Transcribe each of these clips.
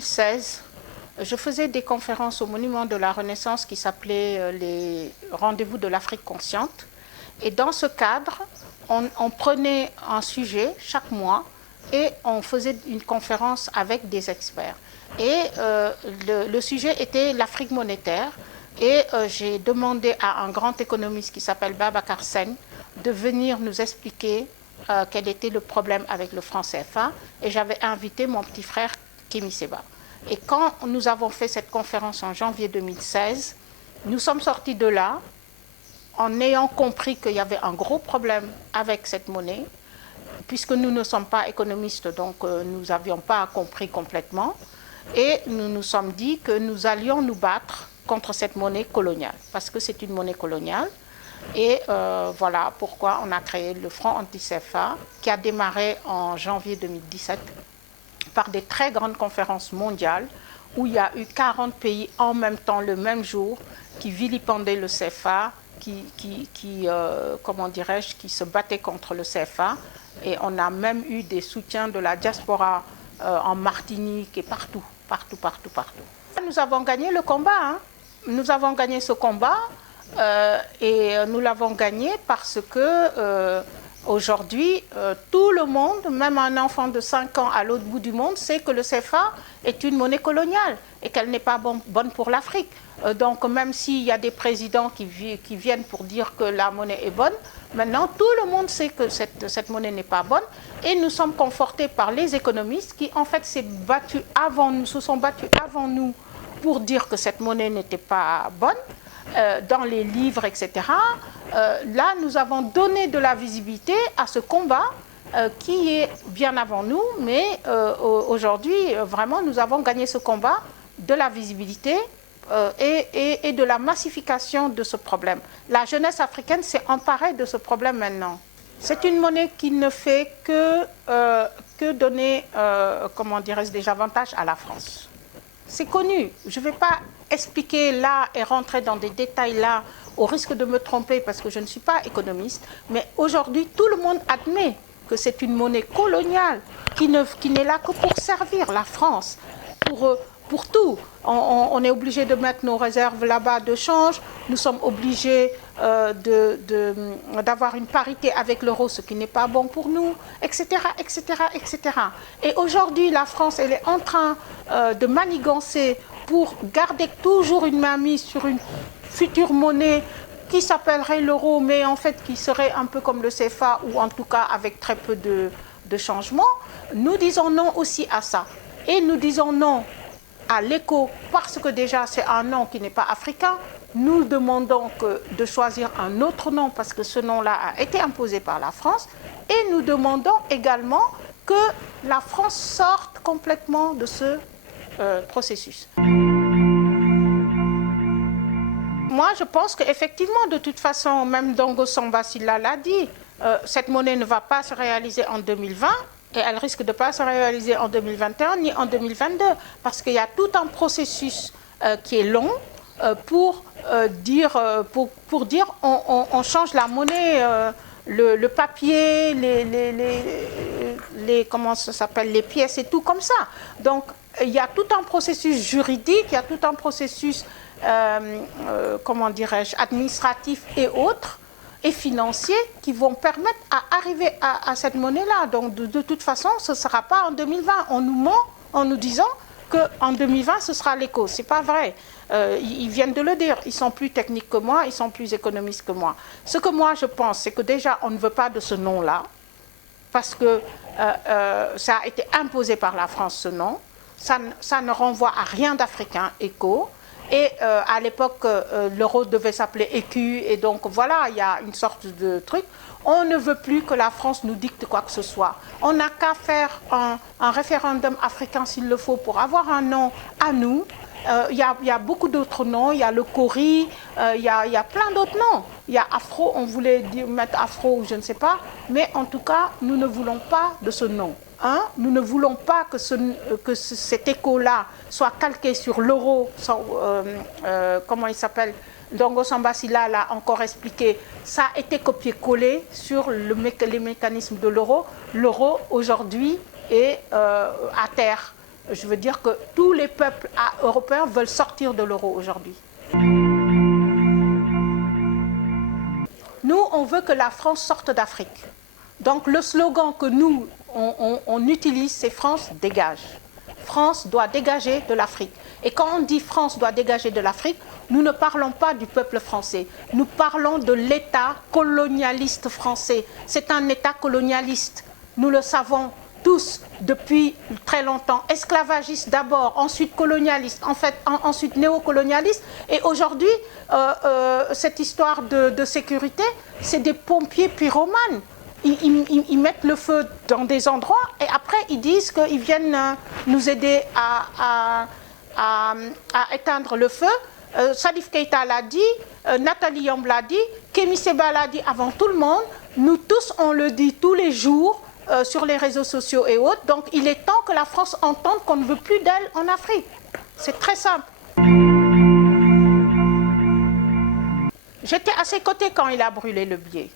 2016, je faisais des conférences au Monument de la Renaissance qui s'appelaient les Rendez-vous de l'Afrique consciente. Et dans ce cadre, on prenait un sujet chaque mois et on faisait une conférence avec des experts. Et le sujet était l'Afrique monétaire. Et j'ai demandé à un grand économiste qui s'appelle Babacar Sène de venir nous expliquer quel était le problème avec le franc CFA. Et j'avais invité mon petit frère Kémy Séba. Et quand nous avons fait cette conférence en janvier 2016, nous sommes sortis de là en ayant compris qu'il y avait un gros problème avec cette monnaie, puisque nous ne sommes pas économistes, donc nous n'avions pas compris complètement. Et nous nous sommes dit que nous allions nous battre contre cette monnaie coloniale, parce que c'est une monnaie coloniale. Et voilà pourquoi on a créé le Front anti-CFA, qui a démarré en janvier 2017 par des très grandes conférences mondiales, où il y a eu 40 pays en même temps, le même jour, qui vilipendaient le CFA, comment dirais-je, qui se battaient contre le CFA. Et on a même eu des soutiens de la diaspora en Martinique et partout. Nous avons gagné le combat. Hein. Nous avons gagné ce combat et nous l'avons gagné parce que aujourd'hui, tout le monde, même un enfant de 5 ans à l'autre bout du monde, sait que le CFA est une monnaie coloniale et qu'elle n'est pas bonne pour l'Afrique. Donc même s'il y a des présidents qui viennent pour dire que la monnaie est bonne, maintenant tout le monde sait que cette monnaie n'est pas bonne et nous sommes confortés par les économistes qui en fait se sont battus avant nous pour dire que cette monnaie n'était pas bonne, dans les livres, etc. Là, nous avons donné de la visibilité à ce combat qui est bien avant nous, mais aujourd'hui, vraiment, nous avons gagné ce combat de la visibilité et de la massification de ce problème. La jeunesse africaine s'est emparée de ce problème maintenant. C'est une monnaie qui ne fait que donner, comment dirais-je, des avantages à la France. C'est connu. Je ne vais pas expliquer là et rentrer dans des détails là, au risque de me tromper parce que je ne suis pas économiste, mais aujourd'hui, tout le monde admet que c'est une monnaie coloniale qui n'est là que pour servir la France, pour tout. On est obligé de mettre nos réserves là-bas de change, nous sommes obligés d'avoir une parité avec l'euro, ce qui n'est pas bon pour nous, etc., etc., etc. Et aujourd'hui, la France, elle est en train de manigancer pour garder toujours une mainmise sur une future monnaie qui s'appellerait l'euro, mais en fait qui serait un peu comme le CFA, ou en tout cas avec très peu de changements. Nous disons non aussi à ça. Et nous disons non à l'éco, parce que déjà c'est un nom qui n'est pas africain. Nous demandons de choisir un autre nom, parce que ce nom-là a été imposé par la France. Et nous demandons également que la France sorte complètement de ce processus. Moi, je pense qu'effectivement, de toute façon, même Dongo Samba Sylla l'a dit, cette monnaie ne va pas se réaliser en 2020 et elle risque de ne pas se réaliser en 2021 ni en 2022 parce qu'il y a tout un processus qui est long pour dire on change la monnaie, le papier, comment ça s'appelle, les pièces et tout comme ça. Donc, il y a tout un processus juridique, il y a tout un processus comment dirais-je, administratifs et autres, et financiers, qui vont permettre à arriver à cette monnaie-là. Donc, de toute façon, ce ne sera pas en 2020. On nous ment en nous disant qu'en 2020, ce sera l'éco. Ce n'est pas vrai. Ils viennent de le dire. Ils sont plus techniques que moi, ils sont plus économistes que moi. Ce que moi, je pense, c'est que déjà, on ne veut pas de ce nom-là, parce que ça a été imposé par la France, ce nom. Ça ne renvoie à rien d'africain, éco. Et à l'époque, l'euro devait s'appeler écu, et donc voilà, il y a une sorte de truc. On ne veut plus que la France nous dicte quoi que ce soit. On n'a qu'à faire un référendum africain s'il le faut pour avoir un nom à nous. Il y a beaucoup d'autres noms, il y a le Cori, il y a plein d'autres noms. Il y a Afro, on voulait mettre Afro ou je ne sais pas, mais en tout cas, nous ne voulons pas de ce nom. Hein? Nous ne voulons pas que cet écho-là soit calqué sur l'euro, comment il s'appelle, Dongo Samba Sylla l'a encore expliqué, ça a été copié-collé sur les mécanismes de l'euro. L'euro, aujourd'hui, est à terre. je veux dire que tous les peuples européens veulent sortir de l'euro aujourd'hui. Nous, on veut que la France sorte d'Afrique. Donc le slogan que nous, on utilise, c'est France dégage. France doit dégager de l'Afrique. Et quand on dit France doit dégager de l'Afrique, nous ne parlons pas du peuple français. Nous parlons de l'État colonialiste français. C'est un État colonialiste. Nous le savons tous depuis très longtemps. Esclavagiste d'abord, ensuite colonialiste, en fait, ensuite néocolonialiste. Et aujourd'hui, cette histoire de sécurité, c'est des pompiers pyromanes. Ils mettent le feu dans des endroits et après ils disent qu'ils viennent nous aider à éteindre le feu. Salif Keïta l'a dit, Nathalie Yamb l'a dit, Kémi Séba l'a dit avant tout le monde. Nous tous, on le dit tous les jours sur les réseaux sociaux et autres. Donc il est temps que la France entende qu'on ne veut plus d'elle en Afrique. C'est très simple. J'étais à ses côtés quand il a brûlé le billet.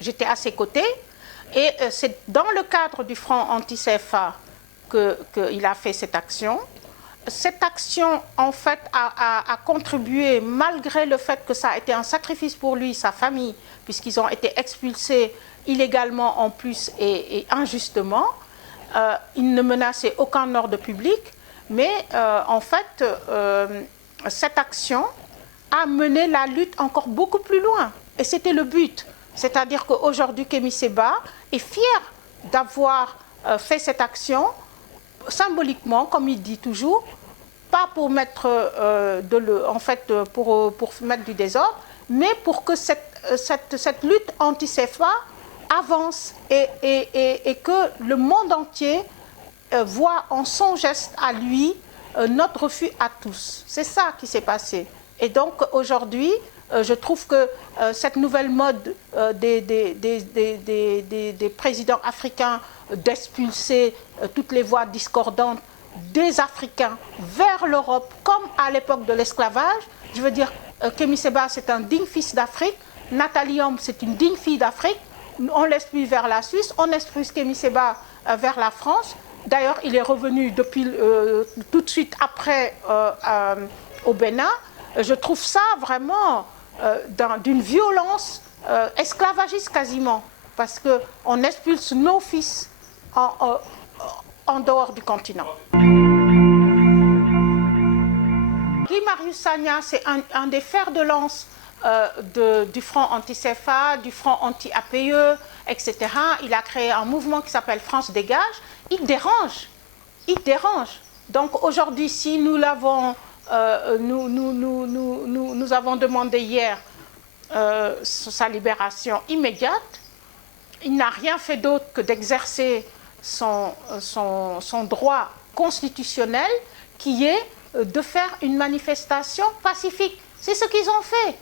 J'étais à ses côtés et c'est dans le cadre du front anti-CFA qu'il a fait cette action. Cette action, en fait, a contribué, malgré le fait que ça a été un sacrifice pour lui, sa famille, puisqu'ils ont été expulsés illégalement en plus et injustement. Ils ne menaçaient aucun ordre public, mais en fait, cette action a mené la lutte encore beaucoup plus loin. Et c'était le but. C'est-à-dire qu'aujourd'hui, Kémi Séba est fier d'avoir fait cette action symboliquement, comme il dit toujours, pas pour mettre, pour mettre du désordre, mais pour que cette lutte anti-CFA avance et que le monde entier voit en son geste à lui notre refus à tous. C'est ça qui s'est passé. Et donc aujourd'hui, je trouve que cette nouvelle mode des présidents africains d'expulser toutes les voix discordantes des Africains vers l'Europe, comme à l'époque de l'esclavage, je veux dire, Kémi Séba, c'est un digne fils d'Afrique, Nathalie Yamb, c'est une digne fille d'Afrique, on l'expulse vers la Suisse, on expulse Kémi Séba vers la France. D'ailleurs, il est revenu depuis, tout de suite après au Bénin. Je trouve ça vraiment d'une violence esclavagiste quasiment, parce qu'on expulse nos fils en dehors du continent. Guy Marius Sagna, c'est un des fers de lance du front anti-CFA, du front anti-APE, etc. Il a créé un mouvement qui s'appelle France Dégage. Il dérange. Il dérange. Donc aujourd'hui, si nous l'avons... nous avons demandé hier sa libération immédiate. Il n'a rien fait d'autre que d'exercer son droit constitutionnel qui est de faire une manifestation pacifique. C'est ce qu'ils ont fait.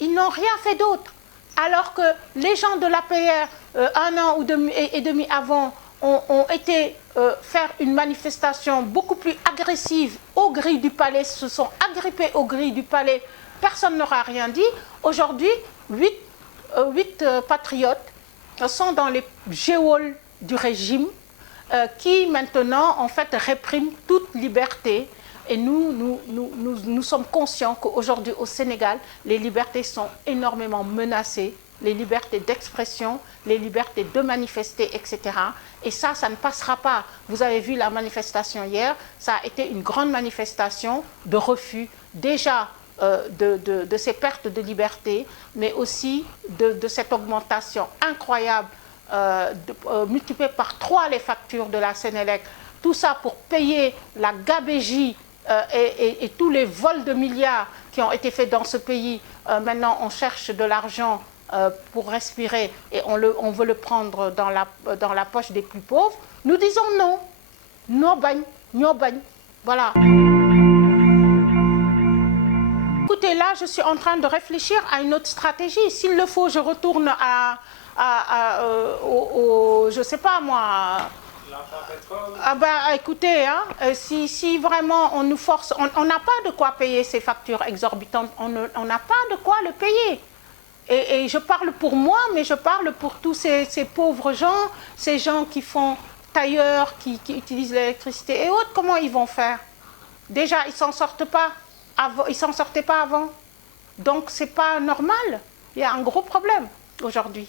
Ils n'ont rien fait d'autre. Alors que les gens de l'APR, un an et demi avant, ont été faire une manifestation beaucoup plus agressive aux grilles du palais, se sont agrippés aux grilles du palais, personne n'aura rien dit. Aujourd'hui, 8 patriotes sont dans les geôles du régime qui maintenant en fait répriment toute liberté. Et nous sommes conscients qu'aujourd'hui au Sénégal, les libertés sont énormément menacées, les libertés d'expression, les libertés de manifester, etc. Et ça ne passera pas. Vous avez vu la manifestation hier, ça a été une grande manifestation de refus, déjà de ces pertes de liberté, mais aussi de cette augmentation incroyable, multipliée par 3 les factures de la Sénélec. Tout ça pour payer la gabégie et tous les vols de milliards qui ont été faits dans ce pays. Maintenant, on cherche de l'argent pour respirer et on veut le prendre dans la poche des plus pauvres. Nous disons non. Non bagne, non bagne. Voilà. Écoutez, là, je suis en train de réfléchir à une autre stratégie. S'il le faut, je retourne je ne sais pas moi... Ah ben, écoutez, hein, si vraiment on nous force, on n'a pas de quoi payer ces factures exorbitantes, on n'a pas de quoi le payer. Et je parle pour moi, mais je parle pour tous ces pauvres gens, ces gens qui font tailleurs qui utilisent l'électricité et autres, comment ils vont faire? Déjà, ils s'en sortent pas. Ils s'en sortaient pas avant. Donc, c'est pas normal. Il y a un gros problème aujourd'hui.